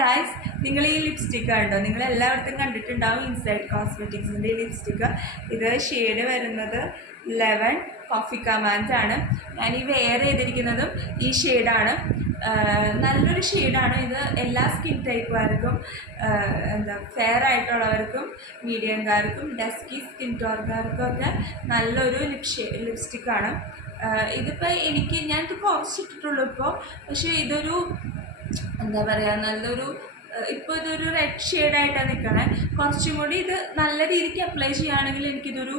Guys, നിങ്ങൾ ഈ lipstick കണ്ടോ? നിങ്ങൾ എല്ലായിടത്തും കണ്ടിട്ടുണ്ടാവും ഇൻസൈഡ് കോസ്മെറ്റിക്സിൻ്റെ ലിപ്സ്റ്റിക്ക്. ഇത് ഷെയ്ഡ് വരുന്നത് 11 കോഫി കമാൻഡ് ആണ്. ഞാൻ ഈ വെയർ ചെയ്തിരിക്കുന്നതും ഈ ഷെയ്ഡാണ്. നല്ലൊരു ഷെയ്ഡാണ് ഇത്. എല്ലാ സ്കിൻ ടൈപ്പുകാർക്കും, ഫെയർ ആയിട്ടുള്ളവർക്കും, മീഡിയംകാർക്കും, ഡസ്കി സ്കിൻ ടോർക്കാർക്കും ഒക്കെ നല്ലൊരു ലിപ്സ്റ്റിക്കാണ്. ഇതിപ്പോൾ ഞാനിത് കുറച്ചിട്ടിട്ടുള്ളൂ ഇപ്പോൾ. പക്ഷേ ഇതൊരു എന്താ പറയുക, നല്ലൊരു ഇപ്പോൾ ഇതൊരു റെഡ് ഷെയ്ഡായിട്ടാണ് നിൽക്കണേ. കുറച്ചും കൂടി ഇത് നല്ല രീതിക്ക് അപ്ലൈ ചെയ്യുകയാണെങ്കിൽ എനിക്കിതൊരു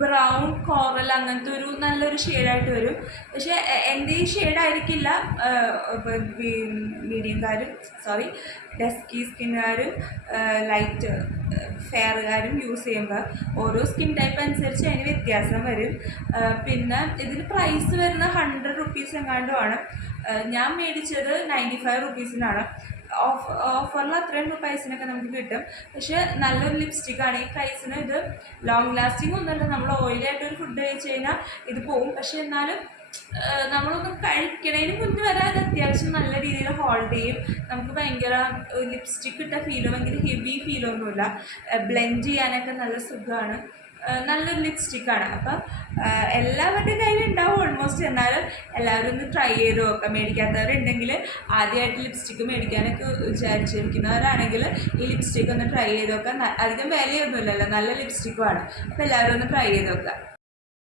ബ്രൗൺ കോറൽ അങ്ങനത്തെ ഒരു നല്ലൊരു ഷെയ്ഡായിട്ട് വരും. പക്ഷേ എൻ്റെ ഈ ഷെയ്ഡായിരിക്കില്ല ഡസ്കി സ്കിന്നുകാരും ലൈറ്റ് ഫെയറുകാരും യൂസ് ചെയ്യുമ്പോൾ ഓരോ സ്കിൻ ടൈപ്പ് അനുസരിച്ച് അതിന് വ്യത്യാസം വരും. പിന്നെ ഇതിന് പ്രൈസ് വരുന്ന 100 റുപ്പീസ് എങ്ങാണ്ടുമാണ്. ഞാൻ മേടിച്ചത് 95 റുപ്പീസിനാണ്. ഓഫറിൽ അത്രയും പ്രൈസിനൊക്കെ നമുക്ക് കിട്ടും. പക്ഷേ നല്ലൊരു ലിപ്സ്റ്റിക്കാണ്. ഈ പ്രൈസിന് ഇത് ലോങ് ലാസ്റ്റിംഗ് ഒന്നുമല്ല. നമ്മൾ ഓയിലായിട്ടൊരു ഫുഡ് കഴിച്ച് കഴിഞ്ഞാൽ ഇത് പോവും. പക്ഷേ എന്നാലും നമ്മളൊന്നും കഴിക്കണതിന് മുന്നേ വരെ അത് അത്യാവശ്യം നല്ല രീതിയിൽ ഹോൾഡ് ചെയ്യും. നമുക്ക് ഭയങ്കര ലിപ്സ്റ്റിക്ക് ഇട്ട ഫീലോ ഭയങ്കര ഹെവി ഫീലൊന്നുമില്ല. ബ്ലെൻഡ് ചെയ്യാനൊക്കെ നല്ല സുഖമാണ്. നല്ലൊരു ലിപ്സ്റ്റിക്കാണ്. അപ്പം എല്ലാവരുടെയും കയ്യിലുണ്ടാവും ഓൾമോസ്റ്റ്. എന്നാലും എല്ലാവരും ഒന്ന് ട്രൈ ചെയ്ത് നോക്കാം. മേടിക്കാത്തവരുണ്ടെങ്കിൽ, ആദ്യമായിട്ട് ലിപ്സ്റ്റിക്ക് മേടിക്കാനൊക്കെ വിചാരിച്ചിരിക്കുന്നവരാണെങ്കിൽ ഈ ലിപ്സ്റ്റിക്ക് ഒന്ന് ട്രൈ ചെയ്ത് നോക്കാം. അധികം വിലയൊന്നുമില്ലല്ലോ, നല്ല ലിപ്സ്റ്റിക്കുമാണ്. അപ്പോൾ എല്ലാവരും ഒന്ന് ട്രൈ ചെയ്ത് നോക്കാം.